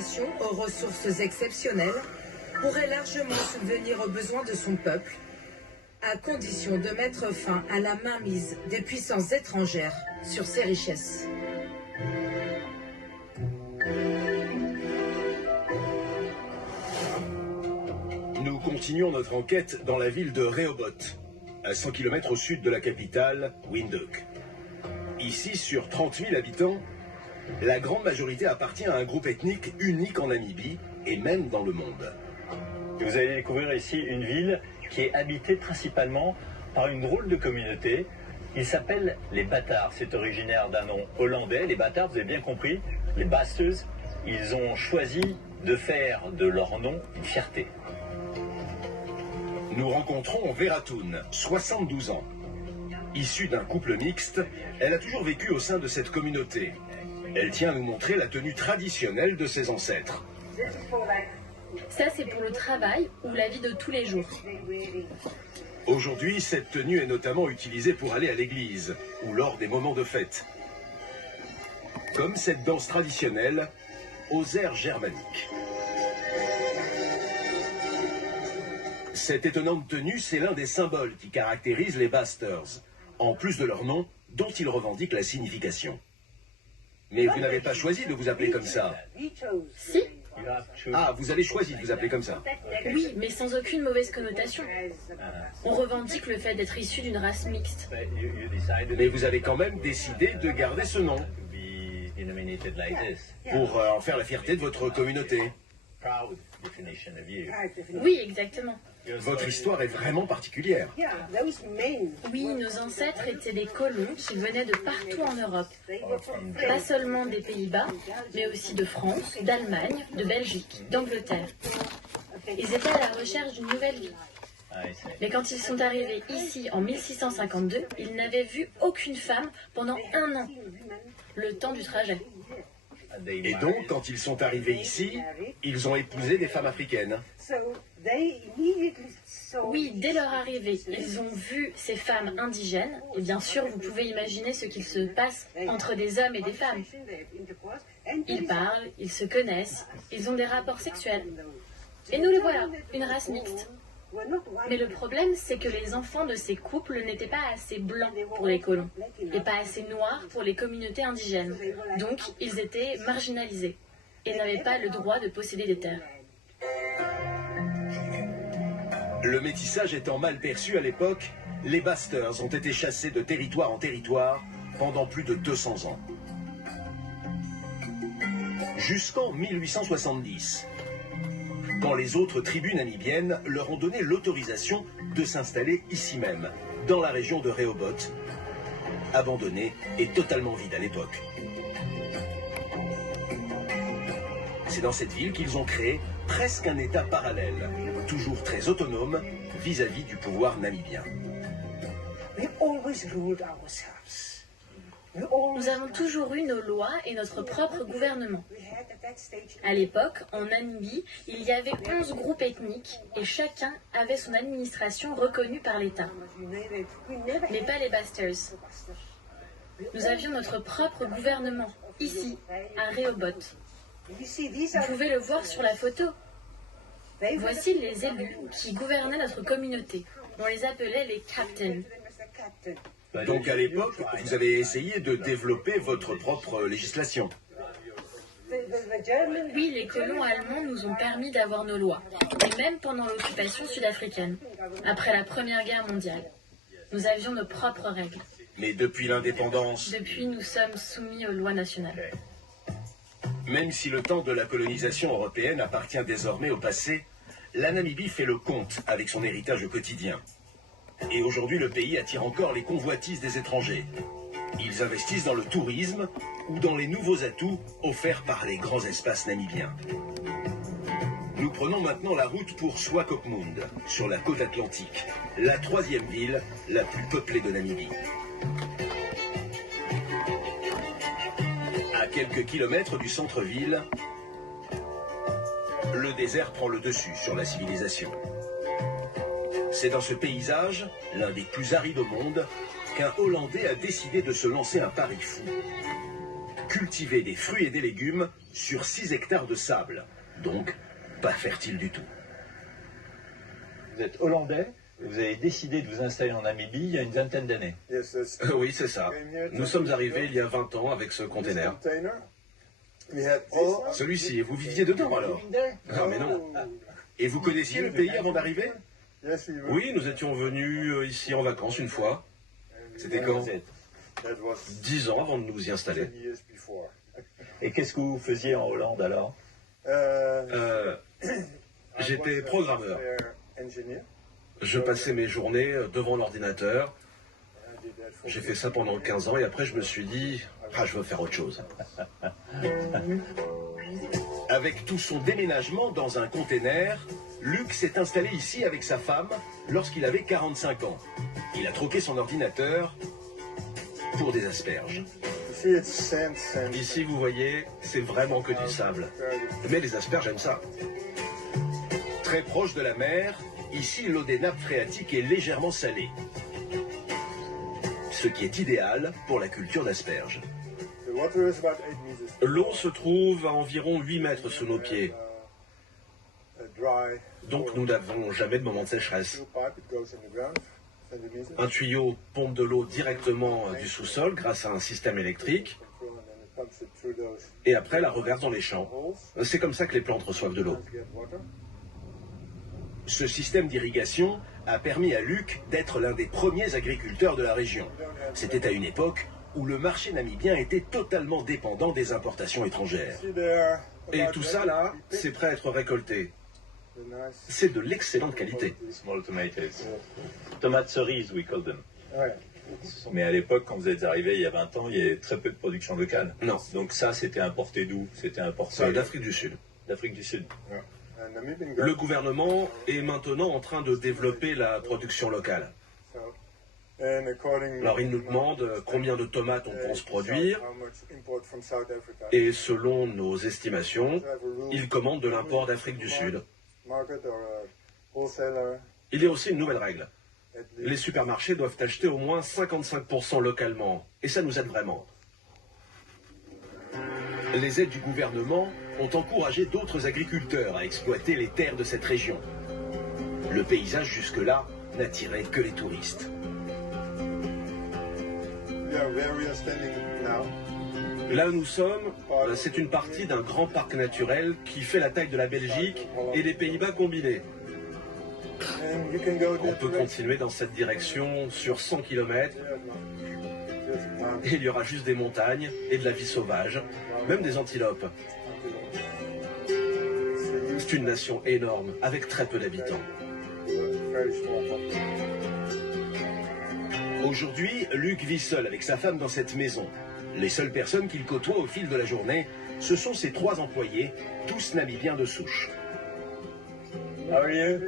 nation aux ressources exceptionnelles pourrait largement subvenir aux besoins de son peuple, à condition de mettre fin à la mainmise des puissances étrangères sur ses richesses. Nous continuons notre enquête dans la ville de Rehoboth, à 100 km au sud de la capitale, Windhoek. Ici, sur 30 000 habitants, la grande majorité appartient à un groupe ethnique unique en Namibie et même dans le monde. Vous allez découvrir ici une ville qui est habitée principalement par une drôle de communauté. Ils s'appellent les Batards. C'est originaire d'un nom hollandais. Les Batards, vous avez bien compris, les Bastards, ils ont choisi de faire de leur nom une fierté. Nous rencontrons Veratoun, 72 ans. Issue d'un couple mixte, elle a toujours vécu au sein de cette communauté. Elle tient à nous montrer la tenue traditionnelle de ses ancêtres. Ça, c'est pour le travail ou la vie de tous les jours. Aujourd'hui, cette tenue est notamment utilisée pour aller à l'église ou lors des moments de fête. Comme cette danse traditionnelle aux airs germaniques. Cette étonnante tenue, c'est l'un des symboles qui caractérisent les Bastards, en plus de leur nom, dont ils revendiquent la signification. Mais vous n'avez pas choisi de vous appeler comme ça. Si. Ah, vous avez choisi de vous appeler comme ça. Oui, mais sans aucune mauvaise connotation. On revendique le fait d'être issu d'une race mixte. Mais vous avez quand même décidé de garder ce nom, pour en faire la fierté de votre communauté. Oui, exactement. Votre histoire est vraiment particulière. Oui, nos ancêtres étaient des colons qui venaient de partout en Europe. Pas seulement des Pays-Bas, mais aussi de France, d'Allemagne, de Belgique, d'Angleterre. Ils étaient à la recherche d'une nouvelle vie. Mais quand ils sont arrivés ici en 1652, ils n'avaient vu aucune femme pendant 1 an, le temps du trajet. Et donc, quand ils sont arrivés ici, ils ont épousé des femmes africaines. Oui, dès leur arrivée, ils ont vu ces femmes indigènes. Et bien sûr, vous pouvez imaginer ce qu'il se passe entre des hommes et des femmes. Ils parlent, ils se connaissent, ils ont des rapports sexuels. Et nous les voilà, une race mixte. Mais le problème, c'est que les enfants de ces couples n'étaient pas assez blancs pour les colons et pas assez noirs pour les communautés indigènes. Donc, ils étaient marginalisés et n'avaient pas le droit de posséder des terres. Le métissage étant mal perçu à l'époque, les Bastards ont été chassés de territoire en territoire pendant plus de 200 ans. Jusqu'en 1870. Quand les autres tribus namibiennes leur ont donné l'autorisation de s'installer ici même, dans la région de Rehoboth, abandonnée et totalement vide à l'époque. C'est dans cette ville qu'ils ont créé presque un État parallèle, toujours très autonome vis-à-vis du pouvoir namibien. Nous avons toujours eu nos lois et notre propre gouvernement. À l'époque, en Namibie, il y avait 11 groupes ethniques et chacun avait son administration reconnue par l'État. Mais pas les Bastards. Nous avions notre propre gouvernement, ici, à Rehoboth. Vous pouvez le voir sur la photo. Voici les élus qui gouvernaient notre communauté. On les appelait les captains. Donc à l'époque, vous avez essayé de développer votre propre législation. Oui, les colons allemands nous ont permis d'avoir nos lois, et même pendant l'occupation sud-africaine, après la Première Guerre mondiale. Nous avions nos propres règles. Mais depuis l'indépendance... Depuis, nous sommes soumis aux lois nationales. Même si le temps de la colonisation européenne appartient désormais au passé, la Namibie fait le compte avec son héritage quotidien. Et aujourd'hui, le pays attire encore les convoitises des étrangers. Ils investissent dans le tourisme ou dans les nouveaux atouts offerts par les grands espaces namibiens. Nous prenons maintenant la route pour Swakopmund, sur la côte atlantique, la 3e ville la plus peuplée de Namibie. À quelques kilomètres du centre-ville, le désert prend le dessus sur la civilisation. C'est dans ce paysage, l'un des plus arides au monde, qu'un Hollandais a décidé de se lancer un pari fou. cultiver des fruits et des légumes sur 6 hectares de sable, donc pas fertile du tout. Vous êtes hollandais, vous avez décidé de vous installer en Namibie il y a une vingtaine d'années. Oui, c'est ça. Nous sommes arrivés il y a 20 ans avec ce container. Celui-ci, vous viviez dedans alors? Ah mais non. Et vous connaissiez le pays avant d'arriver? Oui, nous étions venus ici en vacances une fois. C'était quand? 10 ans avant de nous y installer. Et qu'est-ce que vous faisiez en Hollande alors? J'étais programmeur. Je passais mes journées devant l'ordinateur. J'ai fait ça pendant 15 ans et après je me suis dit, ah, je veux faire autre chose. Avec tout son déménagement dans un container, Luc s'est installé ici avec sa femme lorsqu'il avait 45 ans. Il a troqué son ordinateur pour des asperges. Ici, vous voyez, c'est vraiment que du sable. Mais les asperges aiment ça. Très proche de la mer, ici, l'eau des nappes phréatiques est légèrement salée. Ce qui est idéal pour la culture d'asperges. L'eau se trouve à environ 8 mètres sous nos pieds. Donc nous n'avons jamais de moment de sécheresse. Un tuyau pompe de l'eau directement du sous-sol grâce à un système électrique et après la reverse dans les champs. C'est comme ça que les plantes reçoivent de l'eau. Ce système d'irrigation a permis à Luc d'être l'un des premiers agriculteurs de la région. C'était à une époque où le marché namibien était totalement dépendant des importations étrangères. Et tout ça là, c'est prêt à être récolté. C'est de l'excellente qualité. Small tomatoes. Tomates cerises, we call them. Mais à l'époque, quand vous êtes arrivé il y a 20 ans, il y avait très peu de production locale. Non. Donc ça, c'était importé d'où? C'était importé d'Afrique du Sud. D'Afrique du Sud. Le gouvernement est maintenant en train de développer la production locale. Alors il nous demande combien de tomates on pense produire et selon nos estimations, il commande de l'import d'Afrique du Sud. Il y a aussi une nouvelle règle. Les supermarchés doivent acheter au moins 55% localement et ça nous aide vraiment. Les aides du gouvernement ont encouragé d'autres agriculteurs à exploiter les terres de cette région. Le paysage jusque-là n'attirait que les touristes. Là où nous sommes, c'est une partie d'un grand parc naturel qui fait la taille de la Belgique et des Pays-Bas combinés. On peut continuer dans cette direction sur 100 km. Et il y aura juste des montagnes et de la vie sauvage, même des antilopes. C'est une nation énorme, avec très peu d'habitants. Aujourd'hui, Luc vit seul avec sa femme dans cette maison. Les seules personnes qu'il côtoie au fil de la journée, ce sont ses 3 employés, tous namibiens de souche. How are you?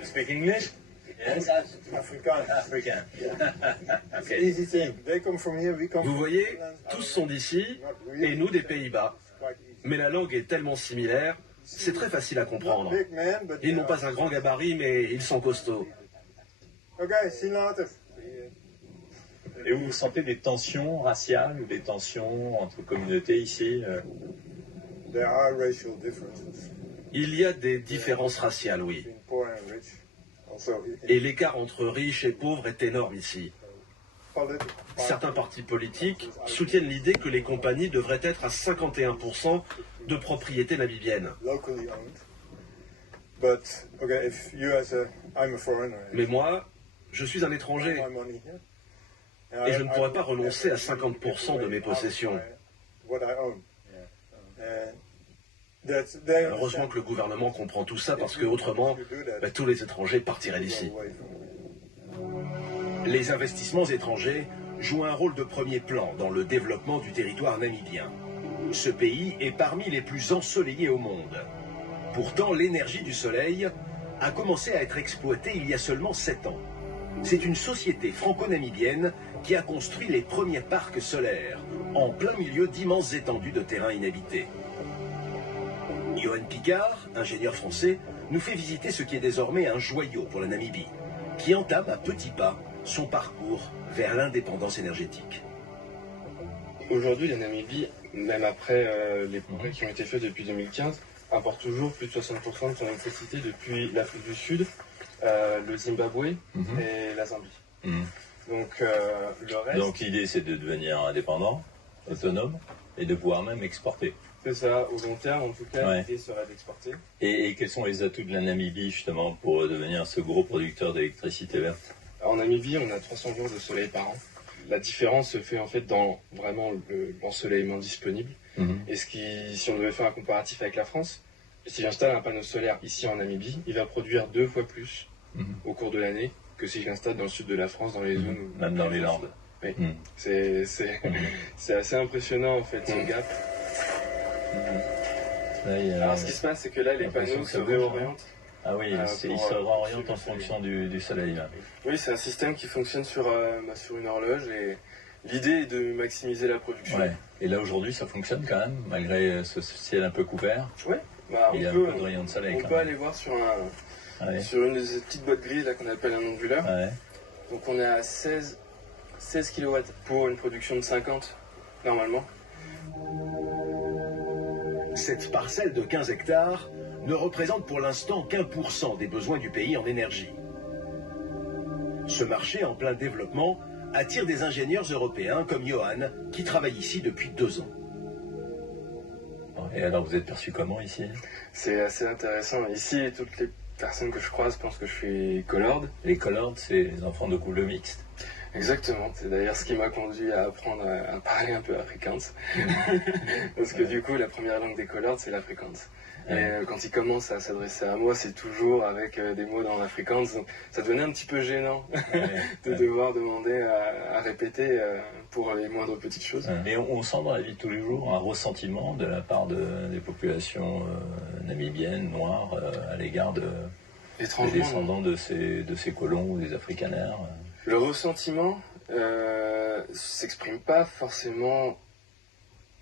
You speak English? Yes. African. Okay. Easy thing. They come from here, we come Vous from voyez, Netherlands. tous sont d'ici et nous des Pays-Bas. Mais la langue est tellement similaire, c'est très facile à comprendre. Big man, but Ils n'ont pas un grand gabarit, mais ils sont costauds. Okay, see you later. Et vous sentez des tensions raciales ou des tensions entre communautés ici? There are racial differences Il y a des différences raciales, oui. between poor and rich. Also, Et l'écart entre riches et pauvres est énorme ici. political Certains partis politiques soutiennent l'idée que les compagnies devraient être à 51% de propriété namibienne. locally owned. But okay, if you I'm a foreigner. Mais moi, je suis un étranger My money here. And et je ne pourrais pas I- renoncer à 50% de mes possessions. What I own. Heureusement que le gouvernement comprend tout ça parce que autrement, tous les étrangers partiraient d'ici. Les investissements étrangers jouent un rôle de premier plan dans le développement du territoire namibien. Ce pays est parmi les plus ensoleillés au monde. Pourtant, l'énergie du soleil a commencé à être exploitée il y a seulement 7 ans. C'est une société franco-namibienne qui a construit les premiers parcs solaires, en plein milieu d'immenses étendues de terrain inhabité. Johan Picard, ingénieur français, nous fait visiter ce qui est désormais un joyau pour la Namibie, qui entame à petits pas son parcours vers l'indépendance énergétique. Aujourd'hui, la Namibie même après les progrès qui ont été faits depuis 2015, importe toujours plus de 60% de son électricité depuis l'Afrique du Sud, le Zimbabwe et la Zambie. Donc le reste... Donc l'idée c'est de devenir indépendant, autonome, et de pouvoir même exporter. C'est ça, au long terme en tout cas, l'idée serait d'exporter. Et quels sont les atouts de la Namibie justement pour devenir ce gros producteur d'électricité verte? En Namibie, on a 300 jours de soleil par an. La différence se fait en fait dans vraiment l'ensoleillement disponible. Et si on devait faire un comparatif avec la France, si j'installe un panneau solaire ici en Namibie, il va produire 2 fois plus au cours de l'année que si je l'installe dans le sud de la France, dans les zones où... Même dans les Landes. Oui, c'est assez impressionnant en fait, ce gap. Alors ce qui se passe, c'est que là, les panneaux se réorientent. Ah oui, ils se réorientent en fonction du soleil. Là. Oui, c'est un système qui fonctionne sur une horloge et l'idée est de maximiser la production. Ouais. Et là aujourd'hui, ça fonctionne quand même, malgré ce ciel un peu couvert. Oui, bah, il y a un peu de rayon de soleil. On peut aller voir sur une de ces petites boîtes grises là qu'on appelle un onduleur. Donc on est à 16 kW pour une production de 50 normalement. Cette parcelle de 15 hectares ne représente pour l'instant qu'1% des besoins du pays en énergie. Ce marché en plein développement attire des ingénieurs européens comme Johan, qui travaille ici depuis 2 ans. Et alors vous êtes perçu comment ici? C'est assez intéressant. Ici, toutes les personnes que je croise pensent que je suis Colord. Les Colord, c'est les enfants de couple mixte. Exactement, c'est d'ailleurs ce qui m'a conduit à apprendre à parler un peu afrikaans. Parce que du coup, la première langue des Colords, c'est l'afrikaans. Et quand ils commencent à s'adresser à moi, c'est toujours avec des mots dans l'afrikaans. Ça devenait un petit peu gênant de devoir demander à répéter pour les moindres petites choses. Mais on sent dans la vie de tous les jours un ressentiment de la part des populations namibiennes, noires, à l'égard des descendants de ces colons ou des afrikaners. Le ressentiment s'exprime pas forcément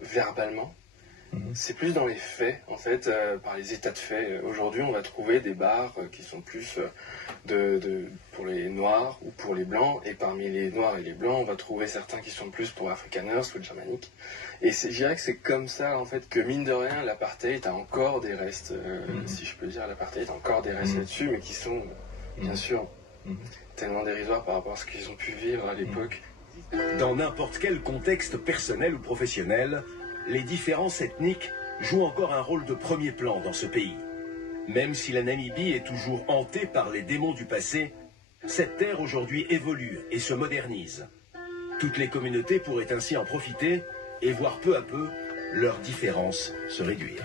verbalement. C'est plus dans les faits, en fait, par les états de fait. Aujourd'hui, on va trouver des bars qui sont plus pour les noirs ou pour les blancs. Et parmi les noirs et les blancs, on va trouver certains qui sont plus pour afrikaners ou germaniques. Et je dirais que c'est comme ça, en fait, que mine de rien, l'apartheid a encore des restes, si je peux dire, l'apartheid a encore des restes là-dessus, mais qui sont, bien sûr, tellement dérisoires par rapport à ce qu'ils ont pu vivre à l'époque. Dans n'importe quel contexte personnel ou professionnel, les différences ethniques jouent encore un rôle de premier plan dans ce pays. Même si la Namibie est toujours hantée par les démons du passé, cette terre aujourd'hui évolue et se modernise. Toutes les communautés pourraient ainsi en profiter et voir peu à peu leurs différences se réduire.